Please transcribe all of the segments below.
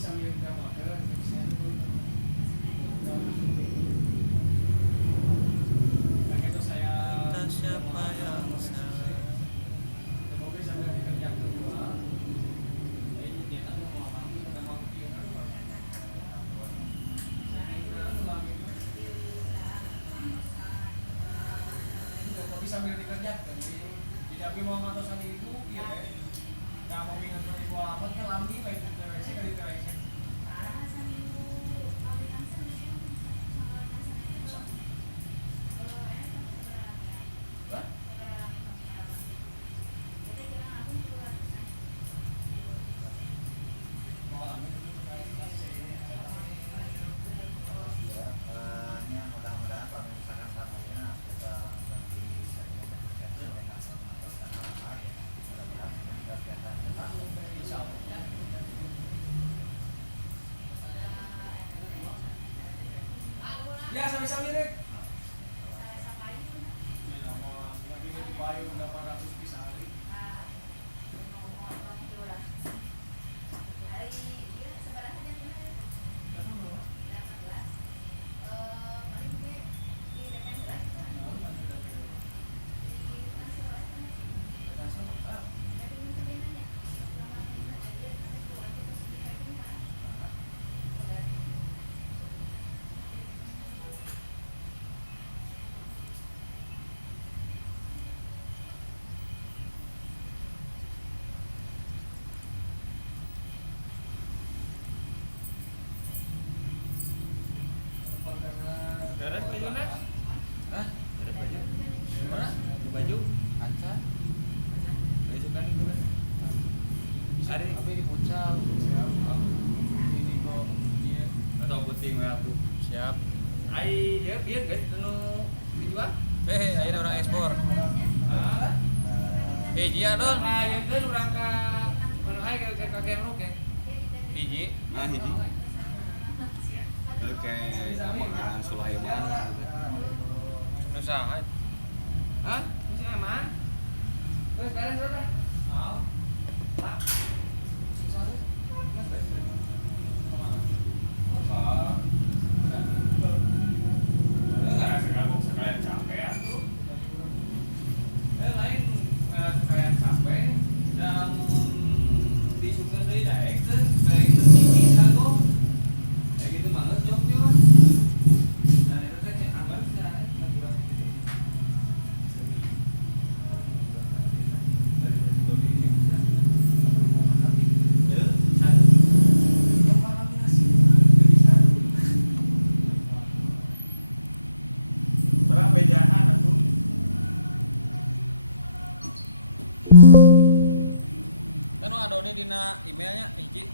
sambil kita model itu saya siapa yang mobil sambil dikerjakan kedua ini dia kan mau apa kita mau pion kopi sambil dikerjakan tidak mau ngatosan itu iya nggak mau ingat ibu alamat kan lambi baik intervensi kali intervensi ya sambil-sambil Rek. Beres bajunya? Hah? Beres baju? Gimana? Baju? Kaca? Gak suka nih gue. Hari ini di pucal. Indigo. Iya. Atau putih merah tuh. Siap. Ai dia biar guys tenu dijual. Ayo orang ekspor. Dia dong. Nah, yang kan orang ka mana ai ke kakek roke. Hiji. Ah hiji. Oke, makanan Sulaiman. Nusa, hah? Masih aman? Terus beres sudah? Mau? Pak? Susah tuh? Mas beres. Apa? Enggak sekalian capek ya tuh. Lain sekalian capek dan disukai dari daek tuh, kayak itu tinggi sago. Gitu banget jobnya nah itu kan anggar sekarang natural gitu dari story ini bisa ya satu kombinasi jadi satu berapa bedaan atau kan ada ini dina emailnya hiji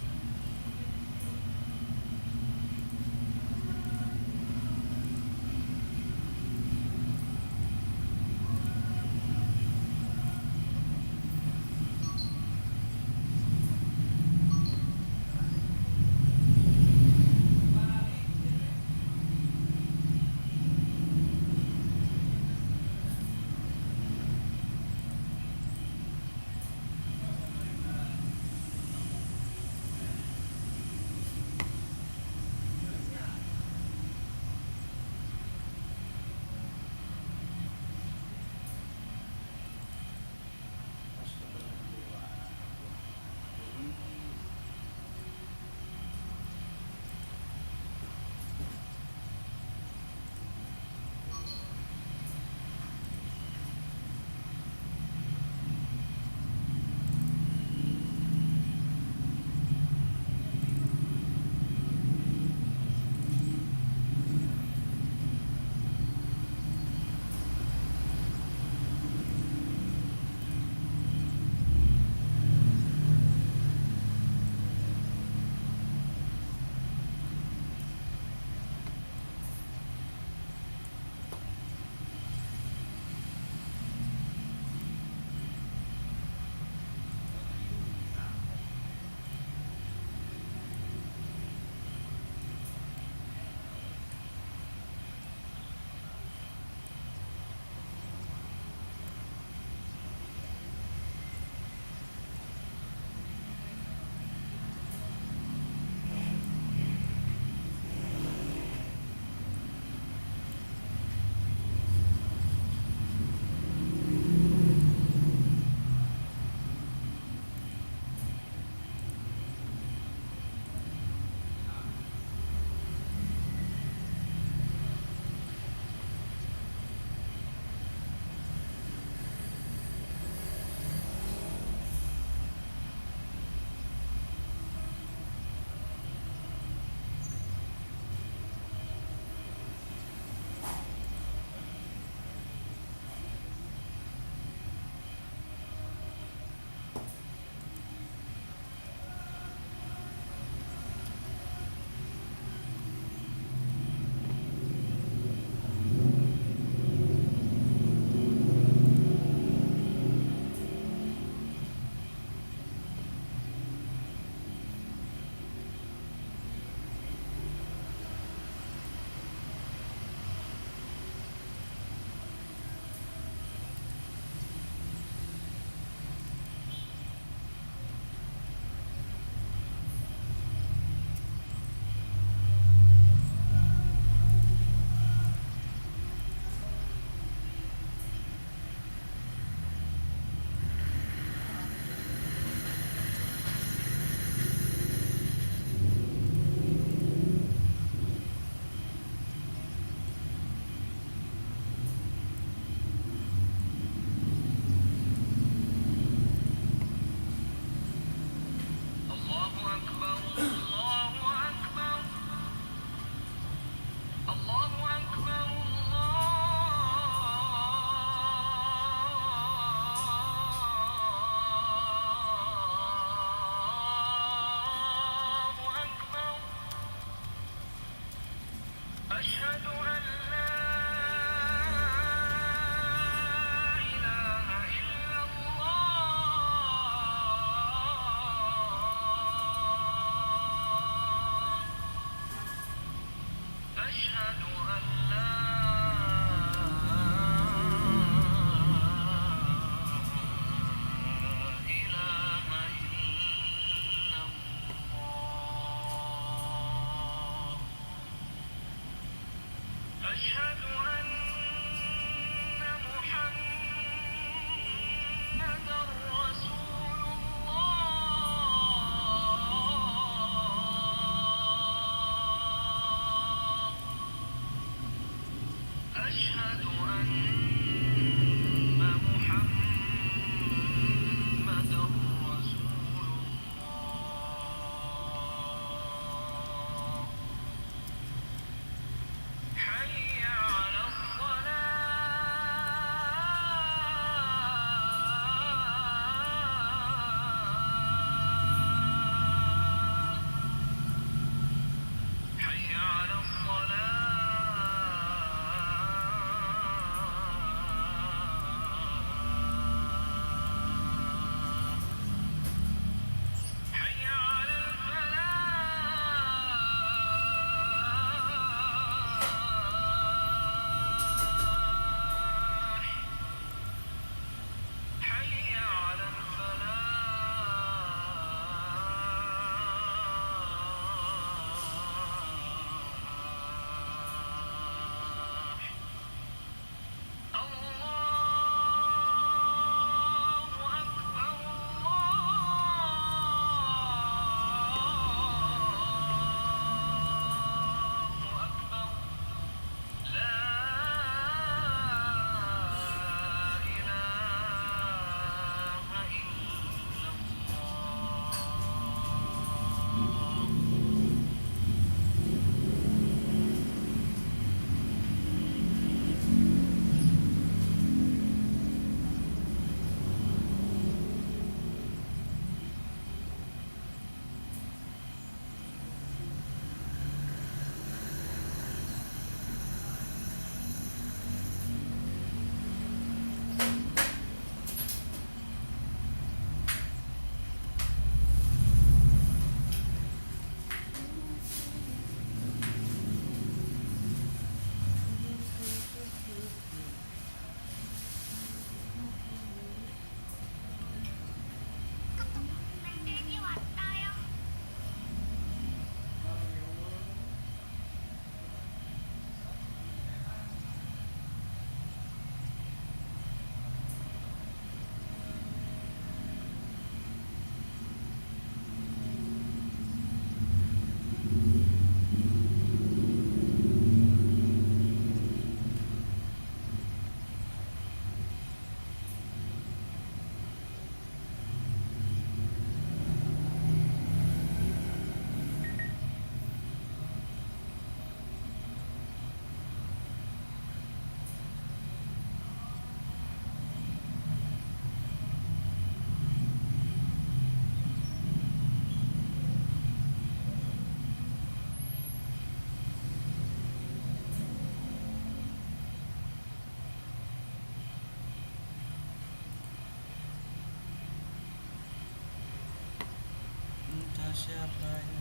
siapa yang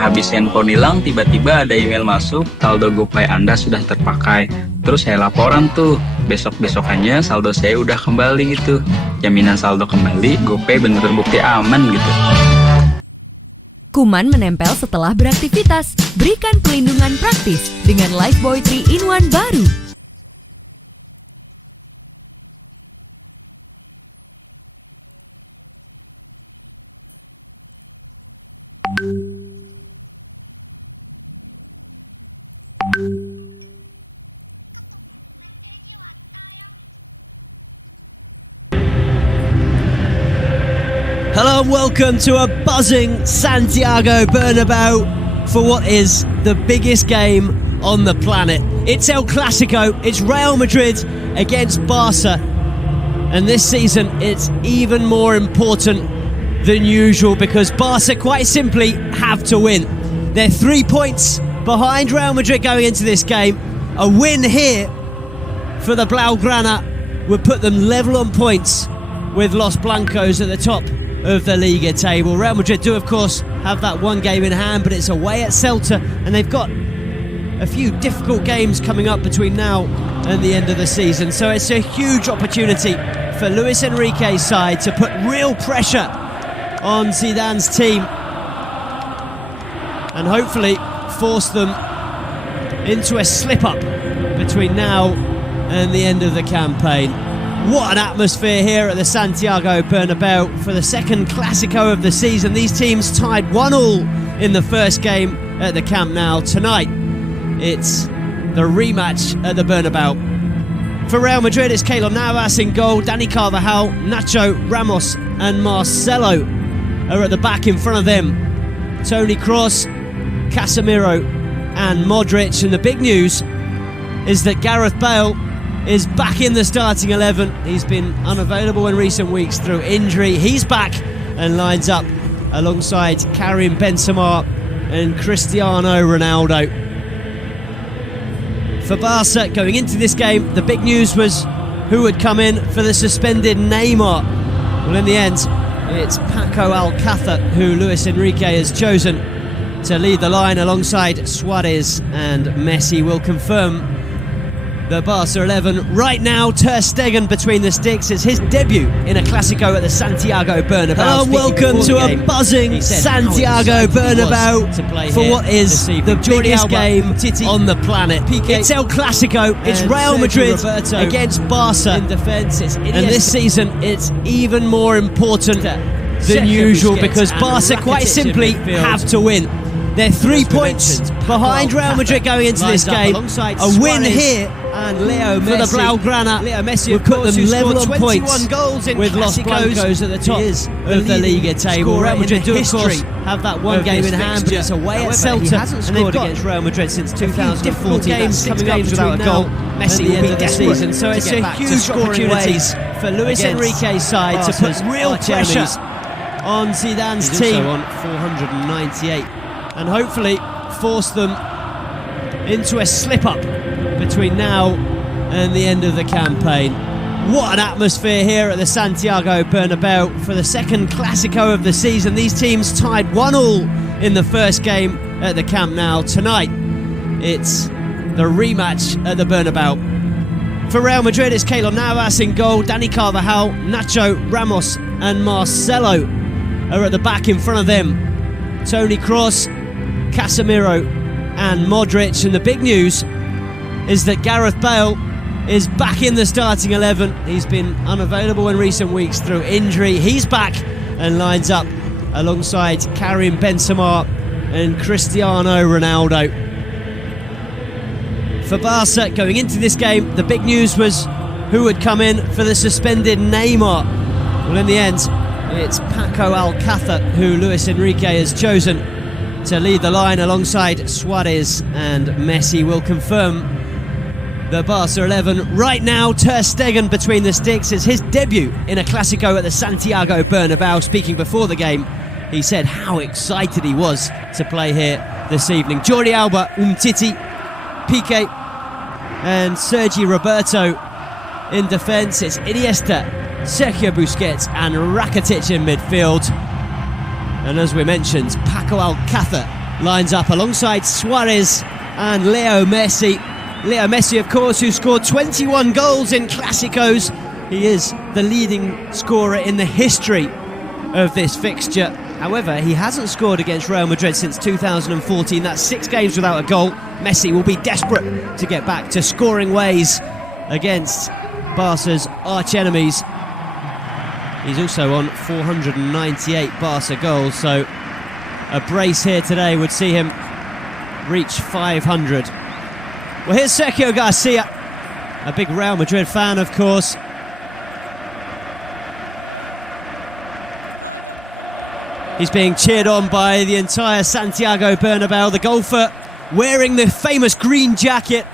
Habis handphone hilang, tiba-tiba ada email masuk, saldo GoPay Anda sudah terpakai. Terus saya laporan tuh, besok-besokannya saldo saya udah kembali gitu. Jaminan saldo kembali, GoPay bener terbukti aman gitu. Kuman menempel setelah beraktivitas. Berikan pelindungan praktis dengan Lifebuoy 3-in-1 baru. Hello and welcome to a buzzing Santiago Bernabeu for what is the biggest game on the planet. It's El Clasico, it's Real Madrid against Barca, and this season it's even more important than usual because Barca quite simply have to win. They're 3 points behind Real Madrid going into this game. A win here for the Blaugrana would put them level on points with Los Blancos at the top of the Liga table. Real Madrid do of course have that one game in hand, but it's away at Celta, and they've got a few difficult games coming up between now and the end of the season, so it's a huge opportunity for Luis Enrique's side to put real pressure on Zidane's team and hopefully force them into a slip-up between now and the end of the campaign. What an atmosphere here at the Santiago Bernabeu for the second Clasico of the season. These teams tied 1-1 in the first game at the Camp Nou. Tonight, it's the rematch at the Bernabeu. For Real Madrid, it's Keylor Navas in goal. Dani Carvajal, Nacho, Ramos and Marcelo are at the back in front of them. Toni Kroos, Casemiro and Modric. And the big news is that Gareth Bale is back in the starting 11. He's been unavailable in recent weeks through injury. He's back and lines up alongside Karim Benzema and Cristiano Ronaldo. For Barca, going into this game, the big news was who would come in for the suspended Neymar. Well, in the end, it's Paco Alcácer who Luis Enrique has chosen to lead the line alongside Suarez and Messi. Will confirm the Barca 11 right now. Ter Stegen between the sticks. It's his debut in a Clasico at the Santiago Bernabeu. Hello and welcome to a buzzing Santiago Bernabeu for what is the biggest game on the planet. It's El Clasico, it's Real Madrid against Barca in defence. And this season it's even more important than usual because Barca quite simply have to win. They're 3 points behind Real Madrid going into this game. A win here and Leo for the Blaugrana would put them level on points with Los Blancos at the top of the Liga table. Real Madrid do of course have that one game in hand, but it's away at Celta, and they've got against Real Madrid since 2014. Games coming up without a goal. Messi will be desperate so it's a huge opportunity for Luis Enrique's side to put real pressure on Zidane's team on 498 and hopefully force them into a slip-up between now and the end of the campaign. What an atmosphere here at the Santiago Bernabeu for the second Clasico of the season. These teams tied 1-1 in the first game at the Camp Nou. Tonight, it's the rematch at the Bernabeu. For Real Madrid, it's Keylor Navas in goal. Dani Carvajal, Nacho, Ramos and Marcelo are at the back in front of them. Toni Kroos, Casemiro and Modric. And the big news is that Gareth Bale is back in the starting 11. He's been unavailable in recent weeks through injury. He's back and lines up alongside Karim Benzema and Cristiano Ronaldo. For Barca, going into this game, the big news was who would come in for the suspended Neymar. Well, in the end, it's Paco Alcácer who Luis Enrique has chosen to lead the line alongside Suarez and Messi will confirm the Barca 11. Right now, Ter Stegen between the sticks. It's his debut in a Clásico at the Santiago Bernabéu. Speaking before the game, he said how excited he was to play here this evening. Jordi Alba, Umtiti, Piqué and Sergi Roberto in defence. It's Iniesta, Sergio Busquets and Rakitic in midfield. And as we mentioned, Paco Alcácer lines up alongside Suarez and Leo Messi. Leo Messi, of course, who scored 21 goals in Clásicos. He is the leading scorer in the history of this fixture. However, he hasn't scored against Real Madrid since 2014. That's 6 games without a goal. Messi will be desperate to get back to scoring ways against Barca's arch-enemies. He's also on 498 Barca goals, so a brace here today would see him reach 500. Well, here's Sergio Garcia, a big Real Madrid fan, of course. He's being cheered on by the entire Santiago Bernabéu. The golfer wearing the famous green jacket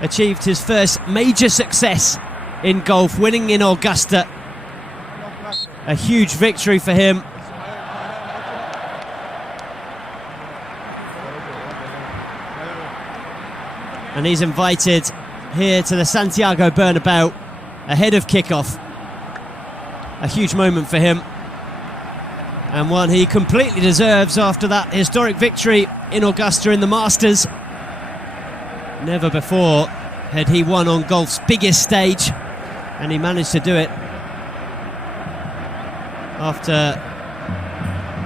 achieved his first major success in golf, winning in Augusta. A huge victory for him. And he's invited here to the Santiago Bernabéu ahead of kickoff. A huge moment for him, and one he completely deserves after that historic victory in Augusta in the Masters. Never before had he won on golf's biggest stage, and he managed to do it after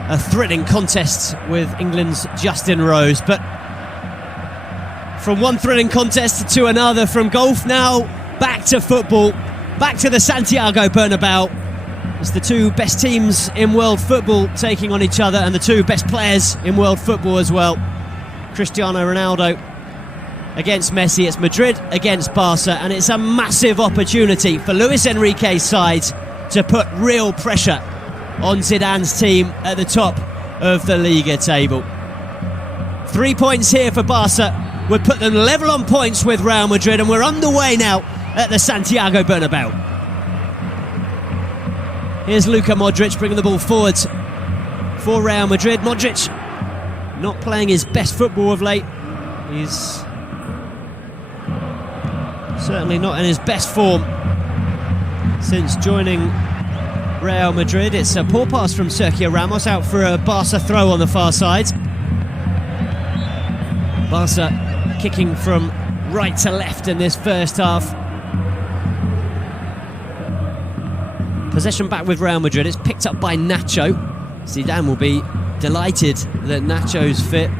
a thrilling contest with England's Justin Rose. But from one thrilling contest to another, from golf now back to football, back to the Santiago Bernabéu. It's the two best teams in world football taking on each other, and the two best players in world football as well. Cristiano Ronaldo against Messi. It's Madrid against Barca, and it's a massive opportunity for Luis Enrique's side to put real pressure on Zidane's team at the top of the Liga table. 3 points here for Barca would put them level on points with Real Madrid, and we're underway now at the Santiago Bernabéu. Here's Luka Modric bringing the ball forwards for Real Madrid. Modric not playing his best football of late. He's certainly not in his best form since joining Real Madrid. It's a poor pass from Sergio Ramos out for a Barca throw on the far side. Barca kicking from right to left in this first half. Possession back with Real Madrid. It's picked up by Nacho. Zidane will be delighted that Nacho's fit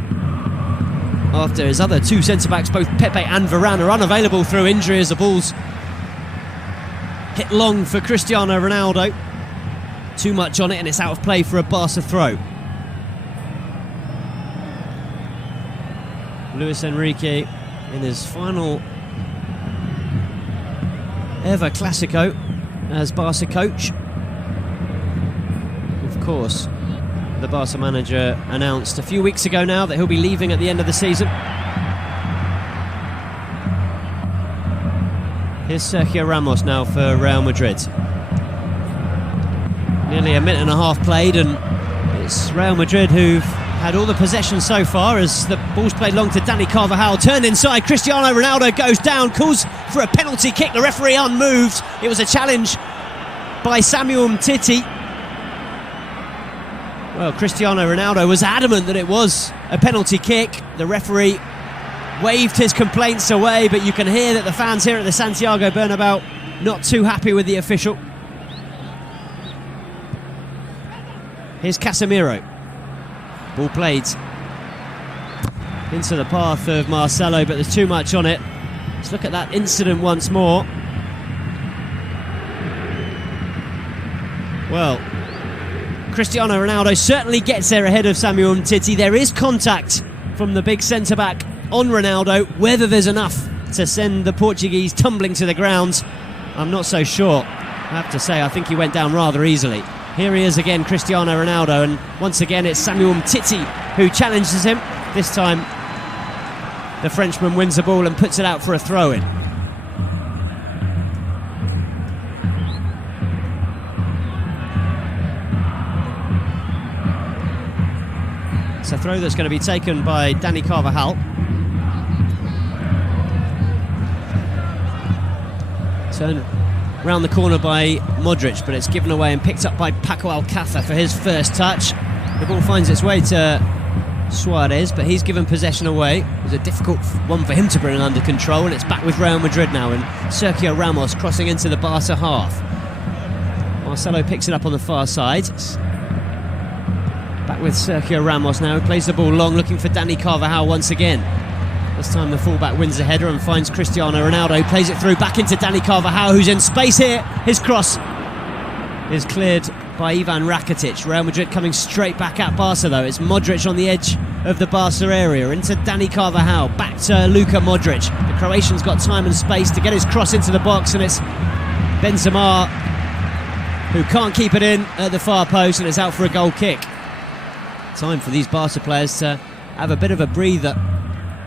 after his other two centre-backs, both Pepe and Varane, are unavailable through injury as the ball's hit long for Cristiano Ronaldo. Too much on it, and it's out of play for a Barca throw. Luis Enrique in his final ever Clásico as Barca coach. Of course, the Barca manager announced a few weeks ago now that he'll be leaving at the end of the season. Here's Sergio Ramos now for Real Madrid. Nearly a minute and a half played, and it's Real Madrid who've had all the possession so far as the ball's played long to Dani Carvajal. Turned inside, Cristiano Ronaldo goes down, calls for a penalty kick. The referee unmoved. It was a challenge by Samuel Umtiti. Well, Cristiano Ronaldo was adamant that it was a penalty kick. The referee waved his complaints away, but you can hear that the fans here at the Santiago Bernabéu not too happy with the official. Here's Casemiro. Ball played into the path of Marcelo, but there's too much on it. Let's look at that incident once more. Well, Cristiano Ronaldo certainly gets there ahead of Samuel Umtiti. There is contact from the big centre-back on Ronaldo. Whether there's enough to send the Portuguese tumbling to the ground, I'm not so sure. I have to say, I think he went down rather easily. Here he is again, Cristiano Ronaldo, and once again it's Samuel Umtiti who challenges him. This time the Frenchman wins the ball and puts it out for a throw-in. It's a throw that's going to be taken by Dani Carvajal. Turn round the corner by Modric, but it's given away and picked up by Paco Alcácer for his first touch. The ball finds its way to Suarez, but he's given possession away. It was a difficult one for him to bring under control, and it's back with Real Madrid now, and Sergio Ramos crossing into the Barca half. Marcelo picks it up on the far side. Back with Sergio Ramos now, who plays the ball long, looking for Dani Carvajal once again. This time the fullback wins the header and finds Cristiano Ronaldo, plays it through back into Dani Carvajal, who's in space here. His cross is cleared by Ivan Rakitic. Real Madrid coming straight back at Barca though. It's Modric on the edge of the Barca area, into Dani Carvajal, back to Luka Modric. The Croatian's got time and space to get his cross into the box, and it's Benzema who can't keep it in at the far post, and it's out for a goal kick. Time for these Barca players to have a bit of a breather.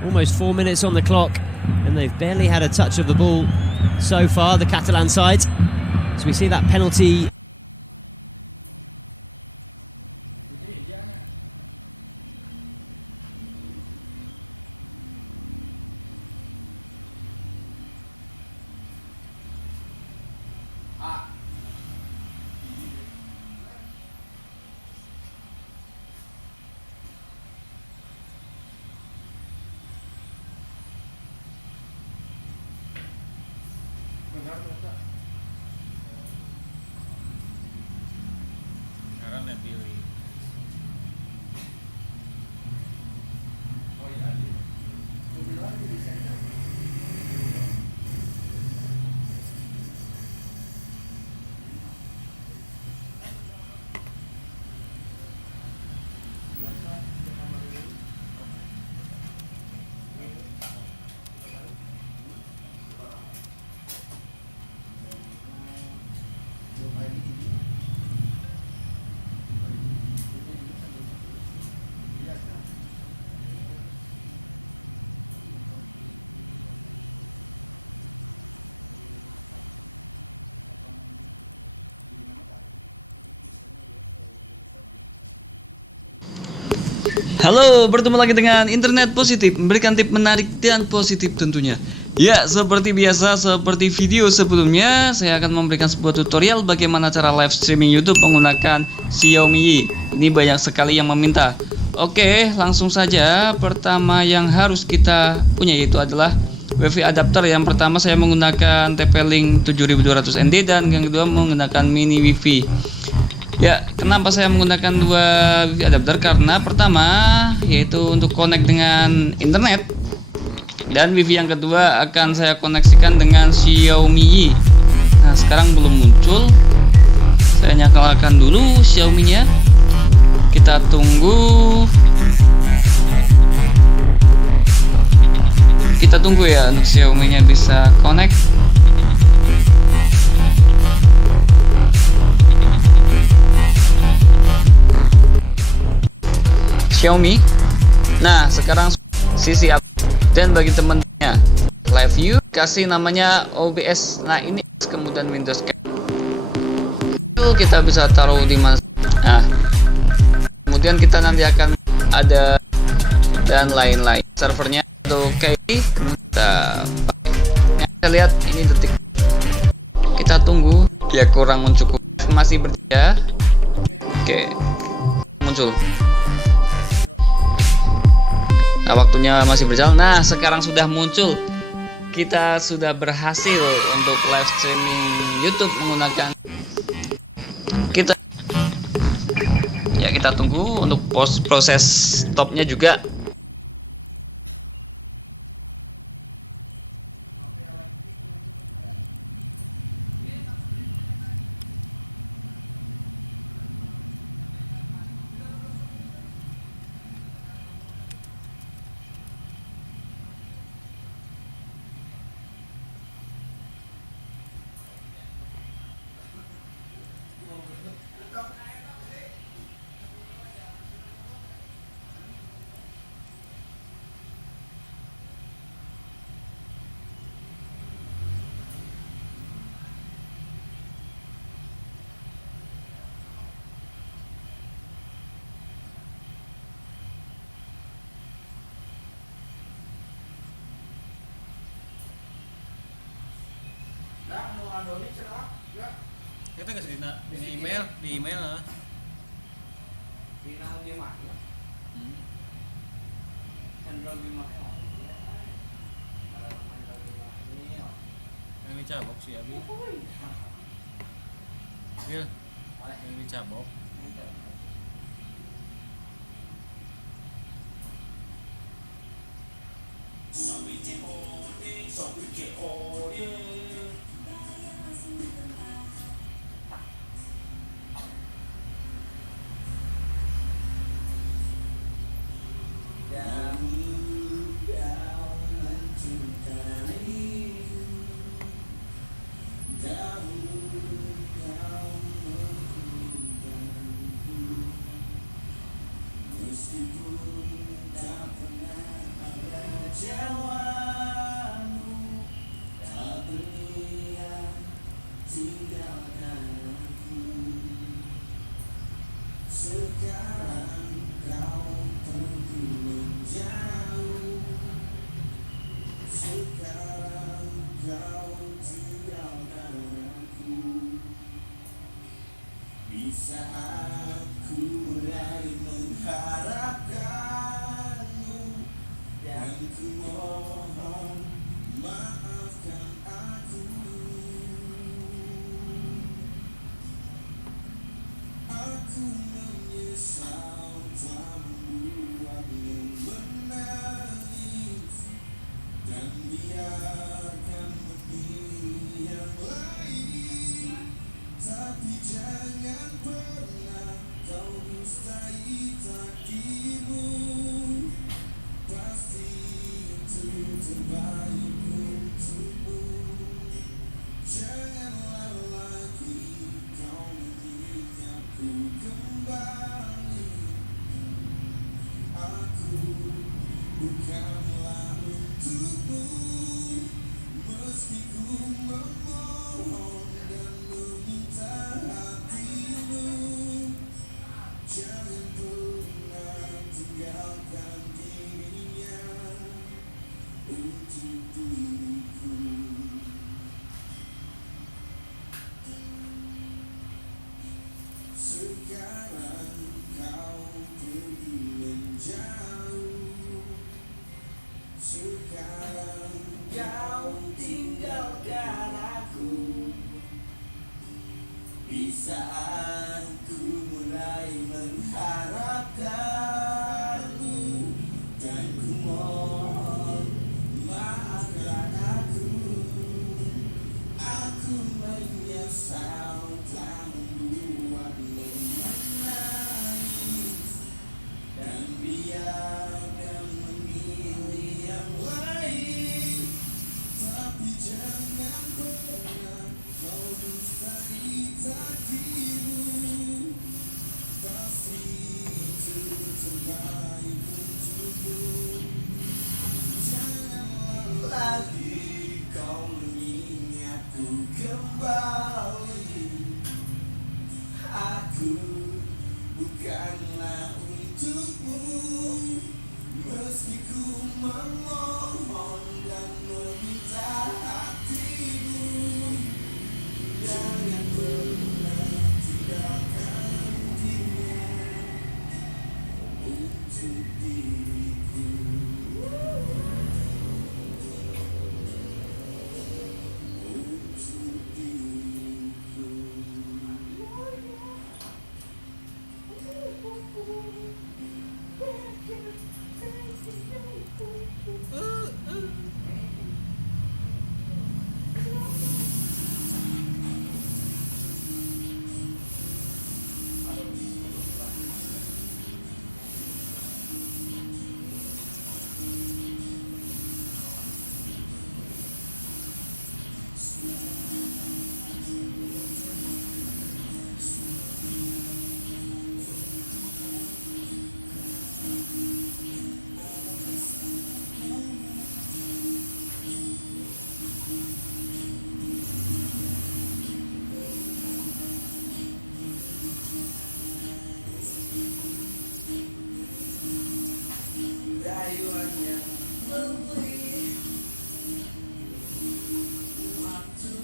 Almost 4 minutes on the clock, and they've barely had a touch of the ball so far, the Catalan side. So we see that penalty. Karena pilih. Halo, bertemu lagi dengan Internet Positif, memberikan tip menarik dan positif tentunya. Ya, seperti biasa, seperti video sebelumnya, saya akan memberikan sebuah tutorial bagaimana cara live streaming YouTube menggunakan Xiaomi. Ini banyak sekali yang meminta. Oke, langsung saja. Pertama yang harus kita punya yaitu adalah WiFi adapter. Yang pertama saya menggunakan TP-Link 7200 ND dan yang kedua menggunakan mini WiFi. Ya, kenapa saya menggunakan dua WiFi adapter? Karena pertama yaitu untuk connect dengan internet, dan WiFi yang kedua akan saya koneksikan dengan Xiaomi. Nah, sekarang belum muncul. Saya nyalakan dulu Xiaomi-nya. Kita tunggu. Kita tunggu ya untuk Xiaomi-nya bisa connect. Xiaomi. Nah, sekarang sisi up. Dan bagi temennya live view kasih namanya OBS. Nah, ini kemudian Windows itu kita bisa taruh di mana. Nah, kemudian kita nanti akan ada dan lain-lain servernya untuk kayak kita lihat ini detik. Kita tunggu ya, kurang mencukupi, masih berjaya. Oke, muncul. Nah, waktunya masih berjalan. Nah, sekarang sudah muncul. Kita sudah berhasil untuk live streaming YouTube menggunakan kita. Ya, kita tunggu untuk proses stopnya juga. Kita nggak di email lah. Yang dicabok sih Abi. Bil, yang dicabok. Bisa aku mulai mengharapkanmu dan ku mohon maafkan aku. Aku menyesal telah membuatmu menangis dan biarkan memilih yang lain. Tapi jangan pernah kau dustai takdirmu. Pasti itu terbaik untukmu. Janganlah lagi kau mengingatku kembali. Aku bukanlah untukmu. Meski ku memohon dan meminta hatimu, jangan pernah tinggalkan dirinya untuk diriku. Sekarang kau pergi menjauh. Sekarang kau tinggalkan aku. Di saat ku mulai mengharapkanmu dan ku mohon maafkan aku. Aku menyesal telah membuatmu menangis dan biarkan memilih yang lain. Tapi jangan pernah kau dustai takdirmu. Pasti itu terbaik untukmu. Janganlah lagi kau mengingatku kembali. Aku bukanlah untukmu. Meski ku memohon dan meminta hatimu, jangan pernah tinggalkan dia untuk diriku. Untuk diriku. Rayuannya memberi waktu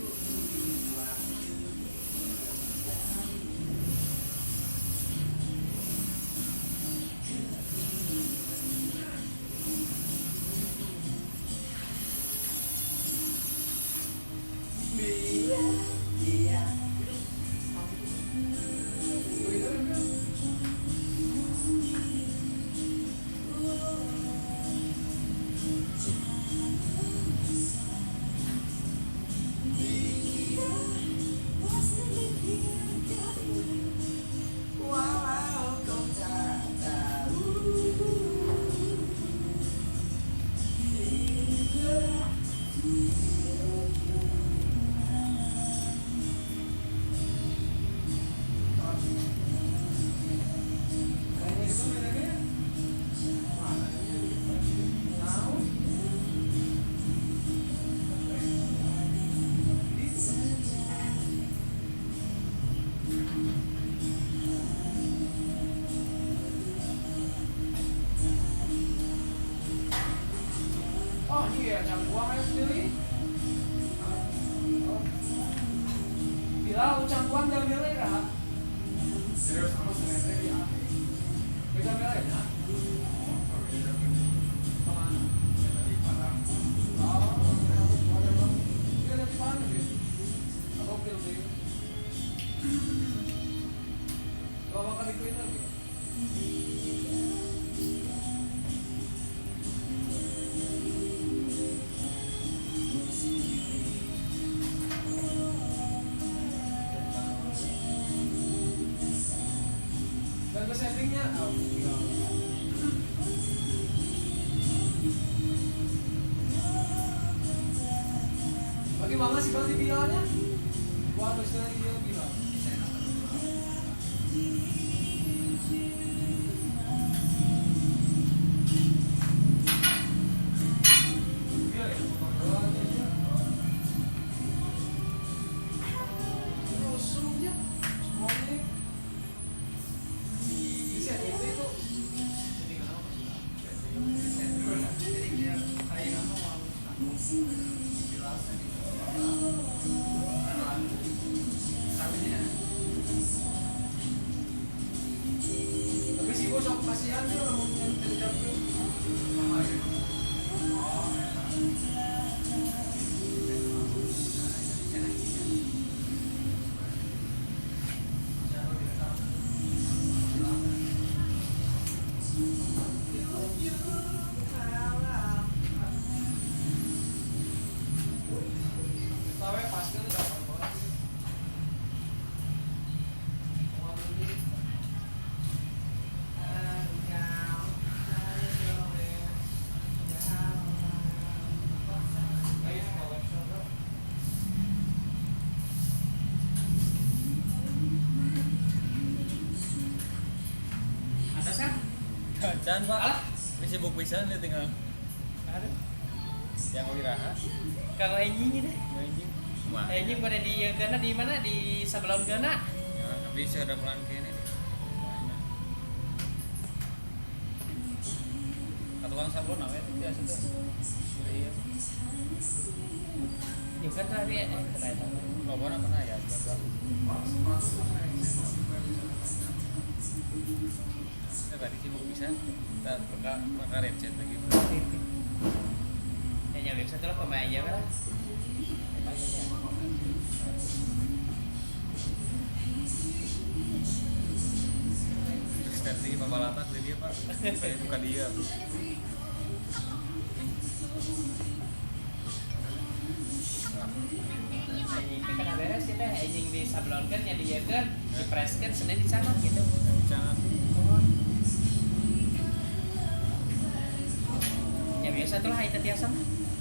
ya, cangkuang ya sendiri. Bila cangkuang jam milih dah. Serius sama sebenarnya ya. Beda milih ya. Kemana? Di Padang. Dia ada di mana gitu? Aku pilih. Gak bakal dikuin lagi. Dan ke settingnya, bagaimana sih kalau dibilangnya? Gua harus sekali dia bilang. Tapi si bosok kasihan dia orang yang terjadi sama ya. Tahu pasti udah dapat. Can pak, ini sibuk pisan dia tinggal. Ada. Yang wiraha, Kalau anjing deh. anjing. Mah. Anjing pada di Gana di mana di sebelum Gana. Ya, bisa ada pelan kene nih. Banyak. Katuang sablon apa itu biasa tuh. Iya. Juga kan tadi kereta. Lobona pernah ya, juga. Kita tadi sibuk pisan. Kita pakai recet lagi. Ya nyampe setelah pemain aja kan. Terus tadi pembalatan dia pak, saya bukan dia. Anjing kan beres kita anjing di sablonkan ya dia kan dipreskan Senin di sana gitu. Jangan. Ya biasa tuh lah itu biasa.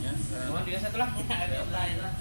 Ya, Oh biasa tuh lah. Lah.